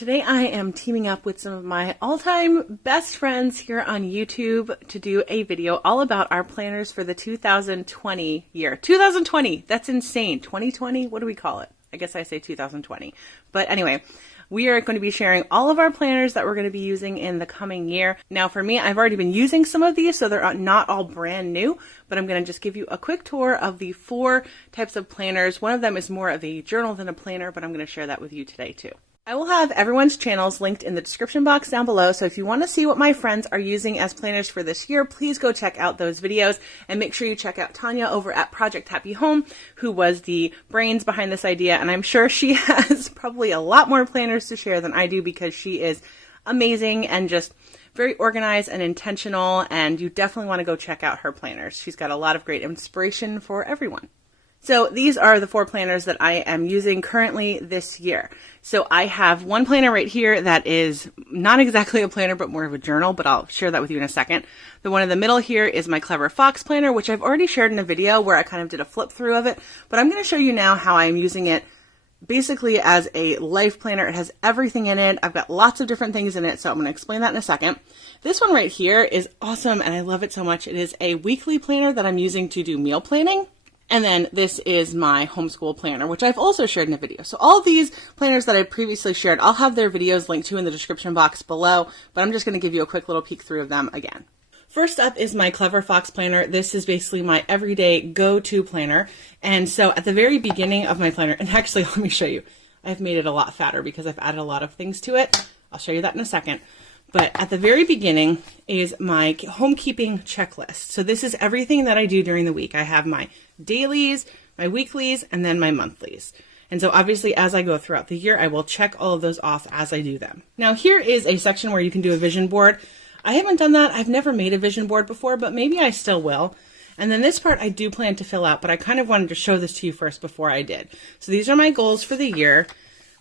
Today I am teaming up with some of my all-time best friends here on YouTube to do a video all about our planners for the 2020 year. 2020, that's insane. 2020, what do we call it? I guess I say 2020. But anyway, we are going to be sharing all of our planners that we're going to be using in the coming year. Now for me, I've already been using some of these, so they're not all brand new, but I'm going to just give you a quick tour of the 4 types of planners. One of them is more of a journal than a planner, but I'm going to share that with you today too. I will have everyone's channels linked in the description box down below, so if you want to see what my friends are using as planners for this year, please go check out those videos, and make sure you check out Tanya over at Project Happy Home, who was the brains behind this idea, and I'm sure she has probably a lot more planners to share than I do because she is amazing and just very organized and intentional, and you definitely want to go check out her planners. She's got a lot of great inspiration for everyone. So these are the 4 planners that I am using currently this year. So I have one planner right here that is not exactly a planner, but more of a journal, but I'll share that with you in a second. The one in the middle here is my Clever Fox planner, which I've already shared in a video where I kind of did a flip through of it, but I'm going to show you now how I'm using it basically as a life planner. It has everything in it. I've got lots of different things in it, so I'm going to explain that in a second. This one right here is awesome, and I love it so much. It is a weekly planner that I'm using to do meal planning. And then this is my homeschool planner, which I've also shared in a video. So all of these planners that I previously shared, I'll have their videos linked to in the description box below, but I'm just going to give you a quick little peek through of them again. First up is my Clever Fox planner. This is basically my everyday go-to planner. And so at the very beginning of my planner, and actually let me show you, I've made it a lot fatter because I've added a lot of things to it. I'll show you that in a second. But at the very beginning is my homekeeping checklist. So this is everything that I do during the week. I have my dailies, my weeklies, and then my monthlies. And so obviously as I go throughout the year, I will check all of those off as I do them. Now here is a section where you can do a vision board. I haven't done that. I've never made a vision board before, but maybe I still will. And then this part I do plan to fill out, but I kind of wanted to show this to you first before I did. So these are my goals for the year.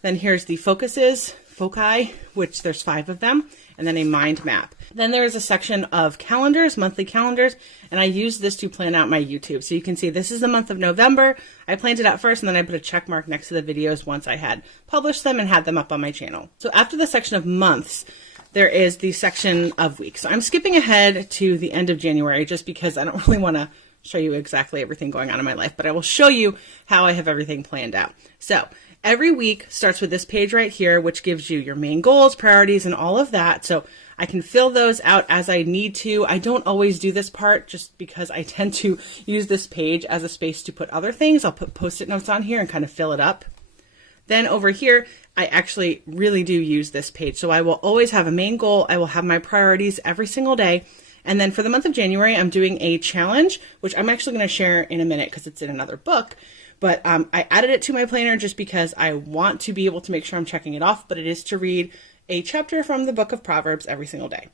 Then here's the foci, which there's 5 of them, and then a mind map. Then there is a section of calendars, monthly calendars, and I use this to plan out my YouTube. So you can see this is the month of November. I planned it out first, and then I put a check mark next to the videos once I had published them and had them up on my channel. So after the section of months, there is the section of weeks. So I'm skipping ahead to the end of January just because I don't really want to show you exactly everything going on in my life, but I will show you how I have everything planned out. So every week starts with this page right here, which gives you your main goals, priorities, and all of that. So I can fill those out as I need to. I don't always do this part just because I tend to use this page as a space to put other things. I'll put Post-it notes on here and kind of fill it up. Then over here, I actually really do use this page. So I will always have a main goal. I will have my priorities every single day. And then for the month of January, I'm doing a challenge, which I'm actually going to share in a minute because it's in another book. But I added it to my planner just because I want to be able to make sure I'm checking it off, but it is to read a chapter from the book of Proverbs every single day.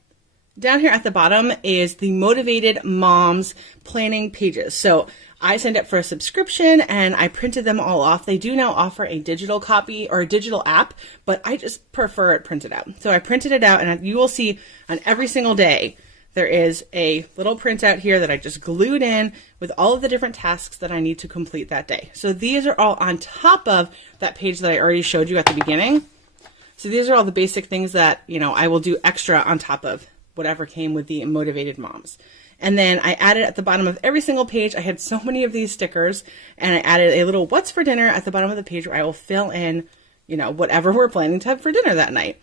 Down here at the bottom is the Motivated Moms planning pages. So I signed up for a subscription and I printed them all off. They do now offer a digital copy or a digital app, but I just prefer it printed out. So I printed it out, and you will see on every single day there is a little printout here that I just glued in with all of the different tasks that I need to complete that day. So these are all on top of that page that I already showed you at the beginning. So these are all the basic things that, I will do extra on top of whatever came with the Motivated Moms. And then I added at the bottom of every single page, I had so many of these stickers, and I added a little what's for dinner at the bottom of the page where I will fill in, whatever we're planning to have for dinner that night.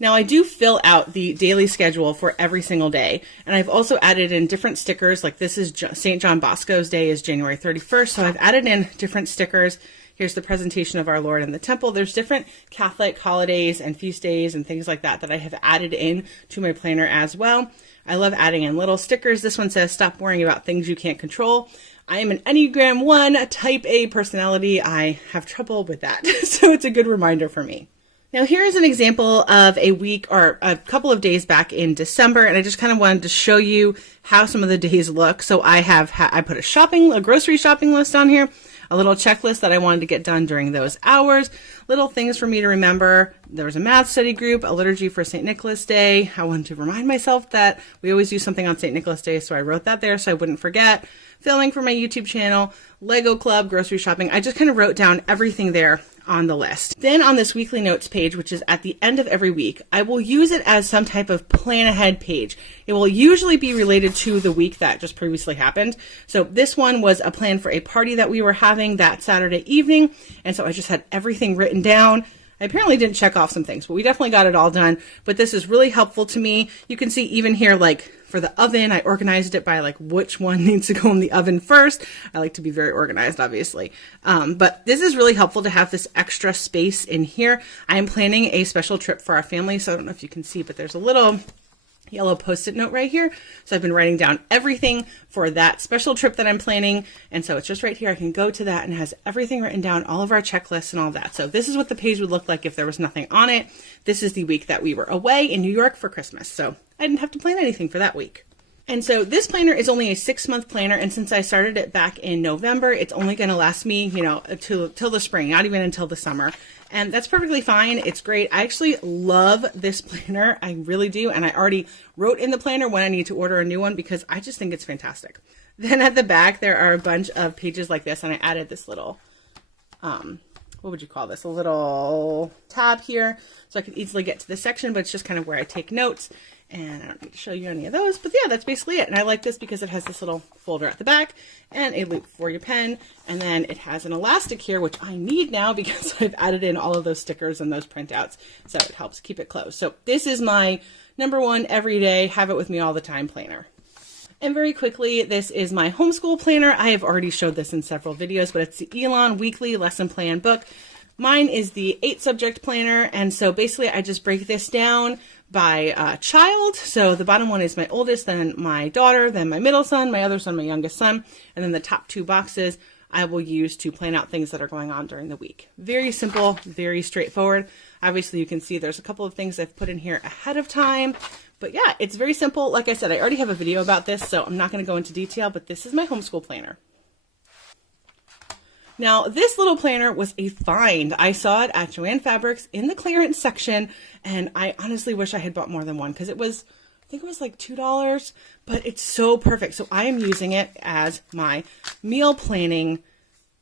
Now I do fill out the daily schedule for every single day, and I've also added in different stickers. Like this is St. John Bosco's day is January 31st, so I've added in different stickers. Here's the presentation of our Lord in the temple. There's different Catholic holidays and feast days and things like that that I have added in to my planner as well. I love adding in little stickers. This one says, stop worrying about things you can't control. I am an Enneagram 1 type A personality. I have trouble with that, so it's a good reminder for me. Now here is an example of a week or a couple of days back in December, and I just kind of wanted to show you how some of the days look. So I put a grocery shopping list on here, a little checklist that I wanted to get done during those hours, little things for me to remember. There was a math study group, a liturgy for St. Nicholas Day. I wanted to remind myself that we always do something on St. Nicholas Day, so I wrote that there so I wouldn't forget. Filming for my YouTube channel, Lego club, grocery shopping. I just kind of wrote down everything there on the list. Then on this weekly notes page, which is at the end of every week, I will use it as some type of plan ahead page. It will usually be related to the week that just previously happened. So this one was a plan for a party that we were having that Saturday evening. And so I just had everything written down. I apparently didn't check off some things, but we definitely got it all done. But this is really helpful to me. You can see even here, like for the oven, I organized it by like which one needs to go in the oven first. I like to be very organized, obviously. But this is really helpful to have this extra space in here. I am planning a special trip for our family. So I don't know if you can see, but there's a little yellow post-it note right here. So I've been writing down everything for that special trip that I'm planning. And so it's just right here. I can go to that and it has everything written down, all of our checklists and all that. So this is what the page would look like if there was nothing on it. This is the week that we were away in New York for Christmas. So I didn't have to plan anything for that week. And so this planner is only a 6-month planner. And since I started it back in November, it's only going to last me, till the spring, not even until the summer. And that's perfectly fine. It's great. I actually love this planner. I really do. And I already wrote in the planner when I need to order a new one because I just think it's fantastic. Then at the back, there are a bunch of pages like this. And I added this little, what would you call this? A little tab here. So I could easily get to this section, but it's just kind of where I take notes. And I don't need to show you any of those, but yeah, that's basically it. And I like this because it has this little folder at the back and a loop for your pen. And then it has an elastic here, which I need now because I've added in all of those stickers and those printouts. So it helps keep it closed. So this is my #1 everyday, have it with me all the time planner. And very quickly, this is my homeschool planner. I have already showed this in several videos, but it's the Elon Weekly Lesson Plan book. Mine is the 8-subject planner. And so basically I just break this down by child. So the bottom one is my oldest, then my daughter, then my middle son, my other son, my youngest son, and then the top 2 boxes I will use to plan out things that are going on during the week. Very simple, very straightforward. Obviously you can see there's a couple of things I've put in here ahead of time, but yeah, it's very simple. Like I said, I already have a video about this, so I'm not going to go into detail, but this is my homeschool planner. Now, this little planner was a find. I saw it at Joann Fabrics in the clearance section, and I honestly wish I had bought more than one because it was, I think it was like $2, but it's so perfect. So I am using it as my meal planning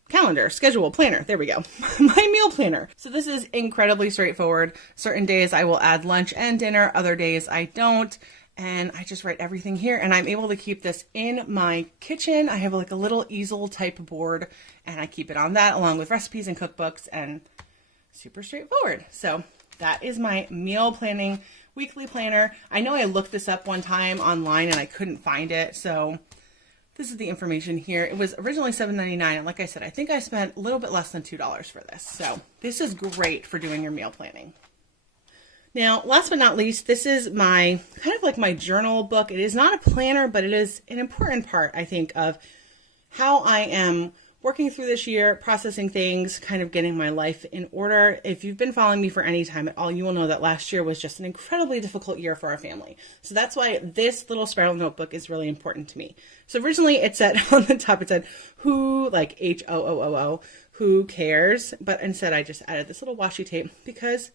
calendar, schedule planner. There we go. My meal planner. So this is incredibly straightforward. Certain days I will add lunch and dinner, other days I don't. And I just write everything here and I'm able to keep this in my kitchen. I have like a little easel type board and I keep it on that along with recipes and cookbooks and super straightforward. So that is my meal planning weekly planner. I know I looked this up one time online and I couldn't find it. So this is the information here. It was originally $7.99. And like I said, I think I spent a little bit less than $2 for this. So this is great for doing your meal planning. Now, last but not least, this is my kind of like my journal book. It is not a planner, but it is an important part, I think, of how I am working through this year, processing things, kind of getting my life in order. If you've been following me for any time at all, you will know that last year was just an incredibly difficult year for our family. So that's why this little spiral notebook is really important to me. So originally it said on the top, it said who, like HOOOO, who cares? But instead I just added this little washi tape because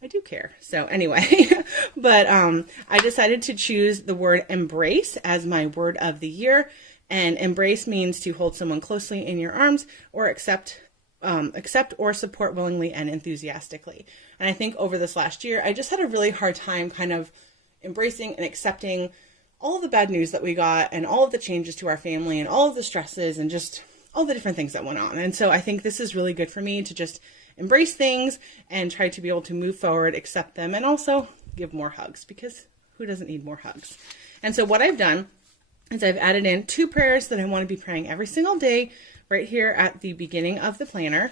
I do care. So anyway, but I decided to choose the word embrace as my word of the year. And embrace means to hold someone closely in your arms or accept or support willingly and enthusiastically. And I think over this last year, I just had a really hard time kind of embracing and accepting all of the bad news that we got and all of the changes to our family and all of the stresses and just all the different things that went on. And so I think this is really good for me to just embrace things and try to be able to move forward, accept them, and also give more hugs because who doesn't need more hugs? And so what I've done is I've added in 2 prayers that I want to be praying every single day right here at the beginning of the planner.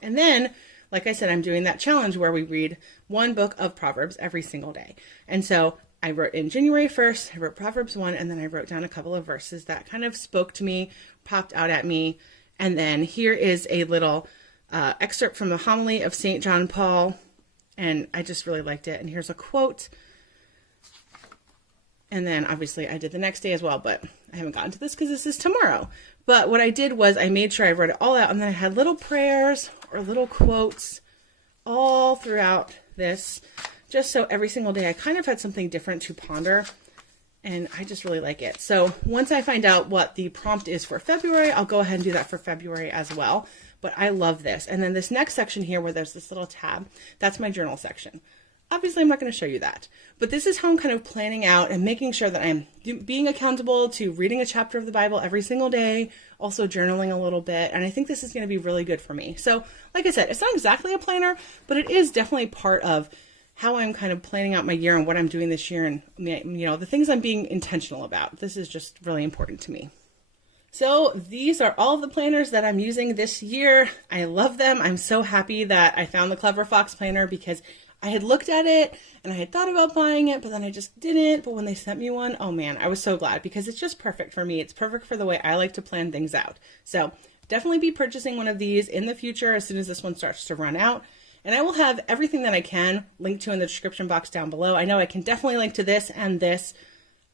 And then, like I said, I'm doing that challenge where we read 1 book of Proverbs every single day. And so I wrote in January 1st, I wrote Proverbs 1, and then I wrote down a couple of verses that kind of spoke to me, popped out at me. And then here is a little excerpt from the homily of St. John Paul, and I just really liked it. And here's a quote. And then obviously I did the next day as well, but I haven't gotten to this because this is tomorrow. But what I did was I made sure I wrote it all out, and then I had little prayers or little quotes all throughout this, just so every single day I kind of had something different to ponder. And I just really like it. So once I find out what the prompt is for February, I'll go ahead and do that for February as well. but I love this. And then this next section here where there's this little tab, that's my journal section. Obviously, I'm not going to show you that, but this is how I'm kind of planning out and making sure that I'm being accountable to reading a chapter of the Bible every single day, also journaling a little bit. And I think this is going to be really good for me. So like I said, it's not exactly a planner, but it is definitely part of how I'm kind of planning out my year and what I'm doing this year and, you know, the things I'm being intentional about. This is just really important to me. So these are all the planners that I'm using this year. I love them. I'm so happy that I found the Clever Fox planner because I had looked at it and I had thought about buying it, but then I just didn't. But when they sent me one, oh man, I was so glad because it's just perfect for me. It's perfect for the way I like to plan things out. So definitely be purchasing one of these in the future as soon as this one starts to run out. And I will have everything that I can linked to in the description box down below. I know I can definitely link to this and this.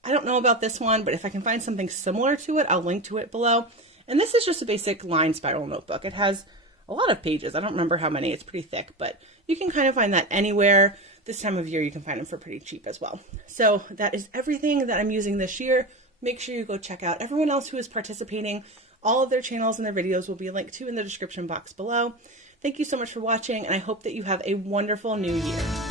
I don't know about this one, but if I can find something similar to it, I'll link to it below. And this is just a basic line spiral notebook. It has a lot of pages. I don't remember how many. It's pretty thick, but you can kind of find that anywhere. This time of year, you can find them for pretty cheap as well. So that is everything that I'm using this year. Make sure you go check out everyone else who is participating. All of their channels and their videos will be linked to in the description box below. Thank you so much for watching, and I hope that you have a wonderful new year.